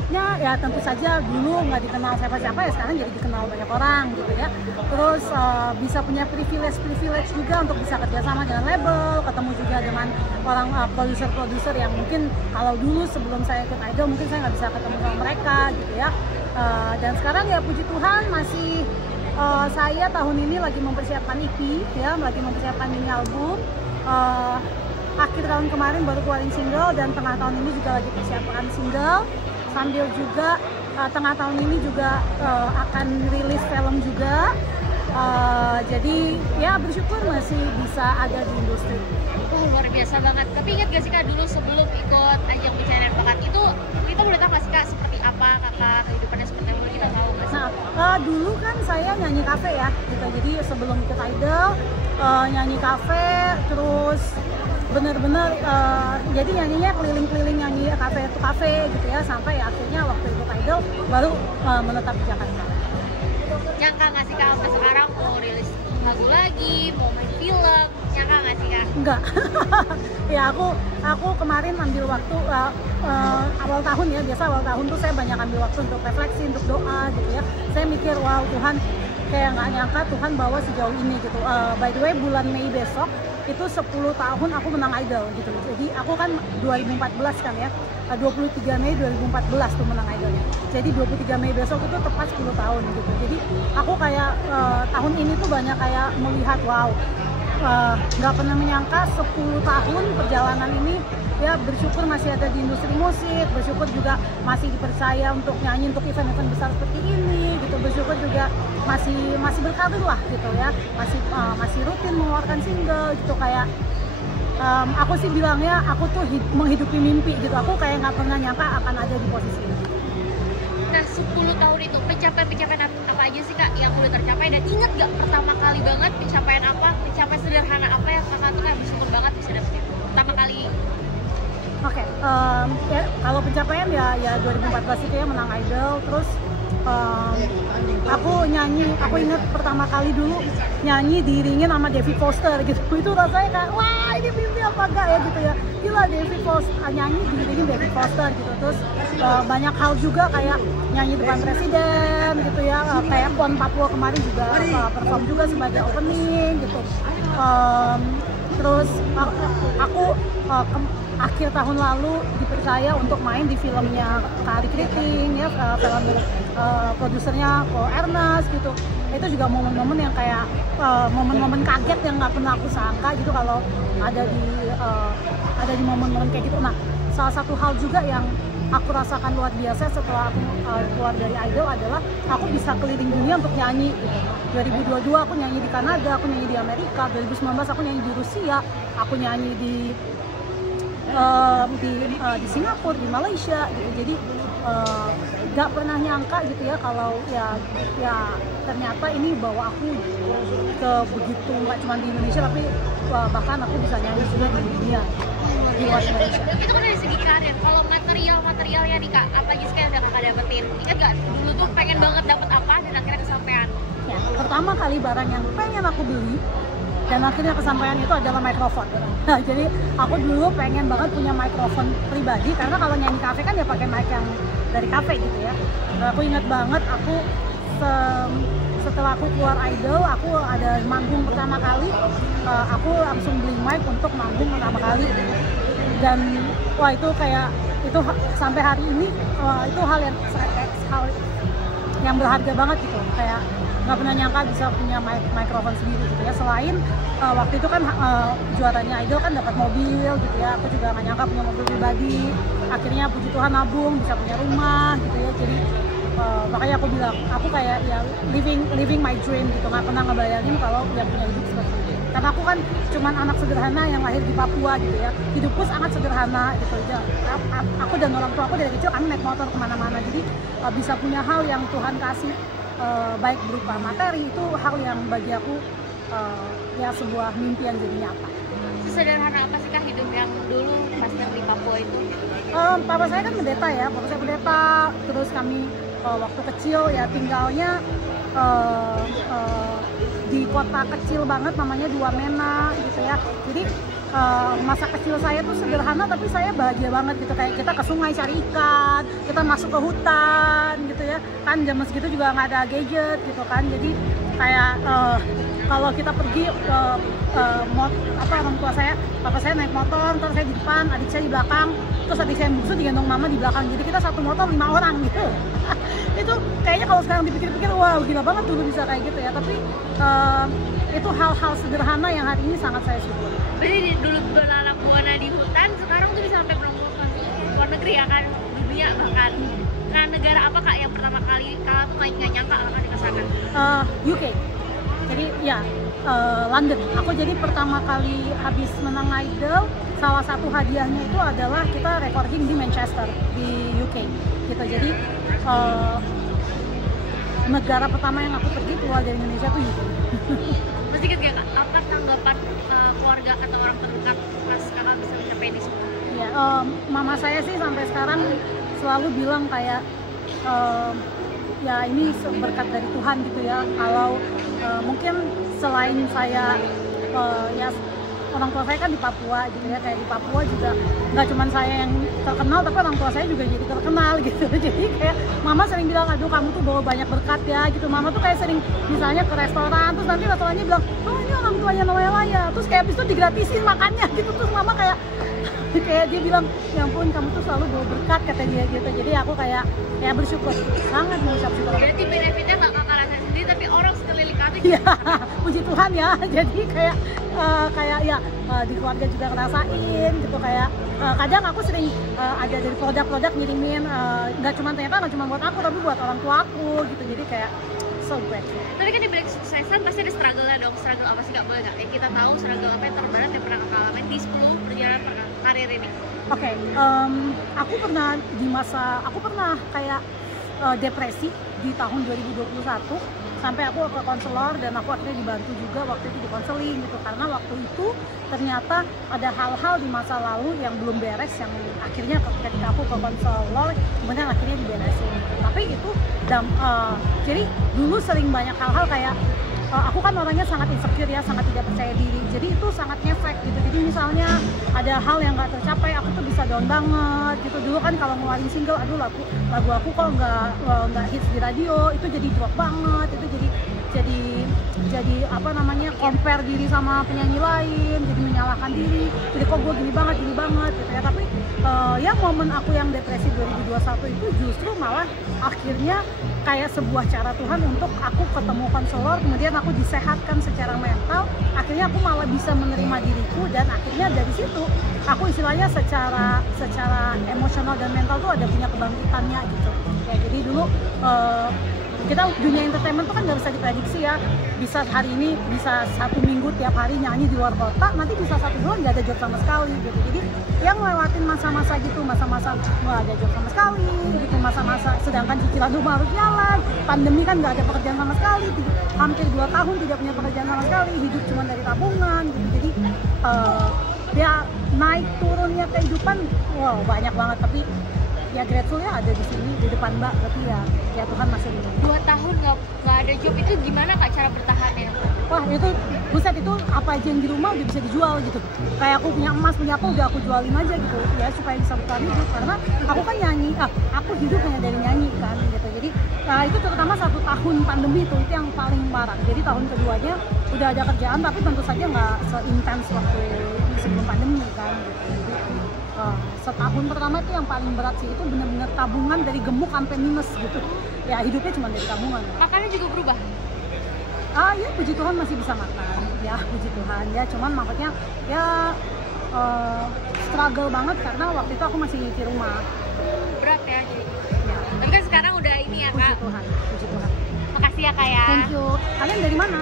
positifnya ya tentu saja dulu nggak dikenal siapa-siapa, ya sekarang jadi dikenal banyak orang gitu ya. Terus bisa punya privilege juga untuk bisa kerjasama dengan label, ketemu juga dengan orang produser yang mungkin kalau dulu sebelum saya ikut Idol mungkin saya nggak bisa ketemu sama mereka gitu ya. Dan sekarang ya puji Tuhan masih saya tahun ini lagi mempersiapkan EP ya, lagi mempersiapkan mini album. Akhir tahun kemarin baru keluarin single, dan tengah tahun ini juga lagi persiapan single, sambil juga tengah tahun ini juga akan rilis film juga. Jadi ya bersyukur masih bisa ada di industri. Wah, luar biasa banget. Tapi ingat gak sih Kak, dulu sebelum ikut ajang pencarian bakat itu kita boleh tahu gak sih Kak seperti apa Kakak, kehidupannya seperti apa, kita tahu gak sih? Nah, dulu kan saya nyanyi kafe ya gitu. Jadi sebelum ikut Idol nyanyi kafe, terus bener-bener jadi nyanyinya keliling-keliling nyanyi kafe itu kafe gitu ya, sampai akhirnya waktu ikut Idol baru menetap di Jakarta. Nyangka gak sih Kak sampai sekarang mau rilis lagu lagi, mau main film, nyangka gak sih Kak? Enggak. Ya aku kemarin ambil waktu awal tahun ya, biasa awal tahun tuh saya banyak ambil waktu untuk refleksi, untuk doa gitu ya. Saya mikir wow Tuhan, kayak nggak nyangka Tuhan bawa sejauh ini gitu. By the way, bulan Mei besok itu 10 tahun aku menang Idol gitu. Jadi aku kan 2014 kan ya, 23 Mei 2014 tuh menang Idolnya. Jadi 23 Mei besok itu tepat 10 tahun gitu. Jadi aku kayak tahun ini tuh banyak kayak melihat wow, nggak pernah menyangka 10 tahun perjalanan ini ya, bersyukur masih ada di industri musik, bersyukur juga masih dipercaya untuk nyanyi untuk event-event besar seperti ini gitu, bersyukur juga masih berkarir lah gitu ya, masih rutin mengeluarkan single gitu. Kayak aku sih bilangnya aku tuh menghidupi mimpi gitu, aku kayak nggak pernah nyangka akan ada di posisi ini. Nah, 10 tahun itu pencapaian apa aja sih Kak yang udah tercapai, dan inget gak pertama kali banget pencapaian sederhana apa yang Kakak tuh kayak bersyukur banget bisa dapetin pertama kali? Oke, ya kalau pencapaian ya 2014 itu ya menang Idol, terus aku ingat pertama kali dulu nyanyi diiringin sama Devi Foster gitu. Itu rasanya kayak wah ini mimpi apa enggak ya gitu ya, gila Devi Foster nyanyi diiringin Devi Foster gitu. Terus banyak hal juga kayak nyanyi depan presiden gitu ya, kayak PON Papua kemarin juga perform juga sebagai opening gitu. Terus aku akhir tahun lalu dipercaya untuk main di filmnya Kak Ari Kriting ya, film produsernya Ko Ernest gitu. Itu juga momen-momen yang kayak momen-momen kaget yang nggak pernah aku sangka gitu kalau ada di momen-momen kayak gitu. Nah, salah satu hal juga yang aku rasakan luar biasa setelah aku keluar dari Idol adalah aku bisa keliling dunia untuk nyanyi gitu. 2022 aku nyanyi di Kanada, aku nyanyi di Amerika, 2019 aku nyanyi di Rusia, aku nyanyi di Singapura, di Malaysia gitu. Jadi gak pernah nyangka gitu ya kalau ya ternyata ini bawa aku ke begitu, nggak cuma di Indonesia tapi bahkan aku bisa nyanyi juga di dunia, di luar Indonesia. Itu kan dari segi karir. Kalau materialnya nih Kak, apa aja sih yang udah Kakak dapetin? Ingat gak dulu tuh pengen banget dapet apa dan akhirnya kesampaian? Ya, pertama kali barang yang pengen aku beli dan akhirnya kesampaian itu adalah mikrofon. Nah, jadi aku dulu pengen banget punya mikrofon pribadi, karena kalau nyanyi kafe kan ya pakai mic yang dari kafe gitu ya. Nah, aku ingat banget aku setelah aku keluar Idol, aku ada manggung pertama kali, aku langsung beli mic untuk manggung pertama kali. Dan wah itu kayak itu sampai hari ini itu hal yang berharga banget gitu. Kayak nggak pernah nyangka bisa punya mikrofon sendiri gitu ya. Selain waktu itu kan juaranya Idol kan dapat mobil gitu ya, aku juga nggak nyangka punya mobil pribadi. Akhirnya puji Tuhan nabung bisa punya rumah gitu ya. Jadi makanya aku bilang aku kayak ya living my dream gitu, nggak pernah ngebayangin kalau dia punya hidup seperti itu. Karena aku kan cuman anak sederhana yang lahir di Papua gitu ya, hidupku sangat sederhana gitu aja. Aku dan orang tua aku dari kecil kami naik motor kemana-mana, jadi bisa punya hal yang Tuhan kasih baik berupa materi, itu hal yang bagi aku ya sebuah mimpi yang jadi nyata. Sesederhana apa sih Kak hidup yang dulu pas yang di Papua itu? Papa saya kan pendeta ya, papa saya pendeta, terus kami waktu kecil ya tinggalnya di kota kecil banget namanya Wamena gitu ya. Jadi masa kecil saya tuh sederhana tapi saya bahagia banget gitu, kayak kita ke sungai cari ikan, kita masuk ke hutan gitu ya kan, zaman segitu juga nggak ada gadget gitu kan, jadi kayak kalau kita pergi orang tua saya, papa saya naik motor, terus saya di depan, adik saya di belakang, terus adik saya yang bungsu digendong mama di belakang, jadi kita satu motor 5 orang gitu. Itu kayaknya kalau sekarang dipikir-pikir, wah gila banget dulu bisa kayak gitu ya, tapi itu hal-hal sederhana yang hari ini sangat saya syukuri. Berarti dulu belalang buana di hutan, sekarang tuh bisa sampai luar negeri ya kan, dunia bahkan. Nah, negara apa Kak yang pertama kali Kakak tuh nggak nyangka akan ke sana? UK. Jadi ya London. Aku jadi pertama kali habis menang Idol, salah satu hadiahnya itu adalah kita recording di Manchester di UK gitu. Jadi negara pertama yang aku pergi keluar dari Indonesia tuh UK. Masih ingat gak Kak, apa tanggapan keluarga atau orang terdekat pas Kakak bisa mencapai ini semua? Ya, mama saya sih sampai sekarang selalu bilang kayak ya ini berkat dari Tuhan gitu ya. Kalau mungkin selain saya ya orang tua saya kan di Papua gitu ya, kayak di Papua juga nggak cuma saya yang terkenal tapi orang tua saya juga jadi terkenal gitu. Jadi kayak mama sering bilang, aduh kamu tuh bawa banyak berkat ya gitu. Mama tuh kayak sering misalnya ke restoran, terus nanti restorannya bilang, oh ini orang tuanya Noella, terus kayak habis itu digratisin makannya gitu. Terus mama kayak dia bilang, ya ampun kamu tuh selalu bawa berkat kata dia gitu. Jadi aku kayak ya bersyukur, sangat mengucap syukur. Berarti benefitnya nggak Kakak rasain sendiri tapi orang sekeliling Kakak. Iya, puji Tuhan ya. Jadi kayak ya di keluarga juga ngerasain gitu, kayak kadang aku sering ada dari produk-produk ngirimin, nggak cuma buat aku tapi buat orang tua aku gitu. Jadi kayak so grateful. Tapi kan di balik kesuksesan pasti ada struggle-nya dong. Struggle apa sih Kak, boleh nggak? Kita tahu struggle apa yang terberat yang pernah Kakak alamin di 10 perjalanan karir ini. Oke, aku pernah kayak depresi di tahun 2021 sampai aku ke konselor dan aku akhirnya dibantu juga waktu itu di konseling gitu, karena waktu itu ternyata ada hal-hal di masa lalu yang belum beres yang akhirnya ketika aku ke konselor kemudian akhirnya diberesin. Tapi itu jadi dulu sering banyak hal-hal kayak aku kan orangnya sangat insecure ya, sangat tidak percaya diri, jadi itu sangat ngefek gitu. Jadi misalnya ada hal yang nggak tercapai, aku tuh bisa down banget gitu. Dulu kan kalau ngeluarin single, aduh lagu aku kok nggak hits di radio, itu jadi drop banget, itu jadi apa namanya, compare diri sama penyanyi lain, jadi menyalahkan diri, jadi kok gue gini banget gitu ya. Tapi ya momen aku yang depresi 2021 itu justru malah akhirnya kayak sebuah cara Tuhan untuk aku ketemu konselor, kemudian aku disehatkan secara mental, akhirnya aku malah bisa menerima diriku, dan akhirnya dari situ aku istilahnya secara emosional dan mental tuh ada punya kebangkitannya gitu. Kayak jadi dulu kita dunia entertainment tuh kan nggak bisa diprediksi ya, bisa hari ini bisa 1 minggu tiap hari nyanyi di luar kota, nanti bisa 1 bulan nggak ada job sama sekali gitu. Jadi yang ngelewatin masa-masa gitu, masa-masa nggak ada job sama sekali gitu, masa-masa sedangkan cicilan rumah harus jalan, pandemi kan nggak ada pekerjaan sama sekali, hampir 2 tahun tidak punya pekerjaan sama sekali, hidup cuma dari tabungan gitu. Jadi ya naik turunnya kehidupan wow banyak banget, tapi ya grateful ya ada di sini di depan Mbak, berarti ya Tuhan masih lindungi. 2 tahun nggak ada job itu gimana Kak cara bertahannya? Wah itu buset, itu apa aja yang di rumah udah bisa dijual gitu. Kayak aku punya emas, punya apa udah aku jualin aja gitu ya supaya bisa bertahan hidup, karena aku kan nyanyi, aku hidup hanya dari nyanyi kan gitu. Jadi itu terutama 1 tahun pandemi itu yang paling parah. Jadi tahun keduanya udah ada kerjaan tapi tentu saja nggak seintens waktu sebelum pandemi kan gitu. Setahun pertama itu yang paling berat sih, itu bener-bener tabungan dari gemuk sampai minus gitu ya, hidupnya cuma dari tabungan. Makannya juga berubah? Ya puji Tuhan masih bisa makan ya, puji Tuhan ya, cuman maksudnya ya struggle banget karena waktu itu aku masih nyuci rumah. Berat ya jadi ya. Tapi kan sekarang udah ini ya Kak, puji Tuhan. makasih ya Kak ya. Thank you. Kalian dari mana?